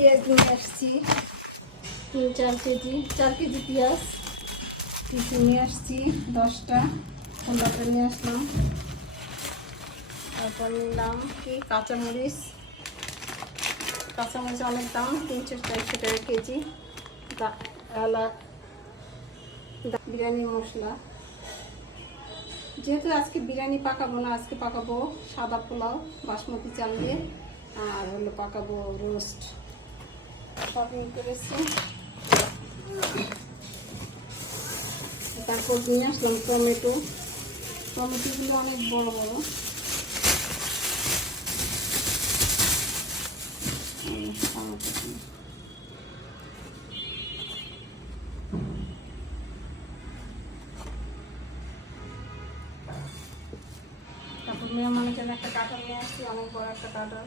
পেঁয়াজ নিয়ে আসছি 4 কেজি পেঁয়াজ কিছু নিয়ে আসছি 10টা, 15টা নিয়ে আসলাম। তারপর নিলাম কি কাঁচামরিচ অনেক দাম, 300-400 টাকা কেজি। বিরিয়ানি মশলা, যেহেতু আজকে বিরিয়ানি পাকাবো না, আজকে পাকাবো সাদা পোলাও বাসমতি চাল দিয়ে, আর হলো পাকাবো রোস্ট। শপিং করেছি। তারপর নিয়ে আসলাম টমেটোগুলো অনেক বড় বড়। তারপর মেহমানের জন্য একটা কাঁঠাল নিয়ে আসছি, অনেক বড় একটা কাঁঠাল।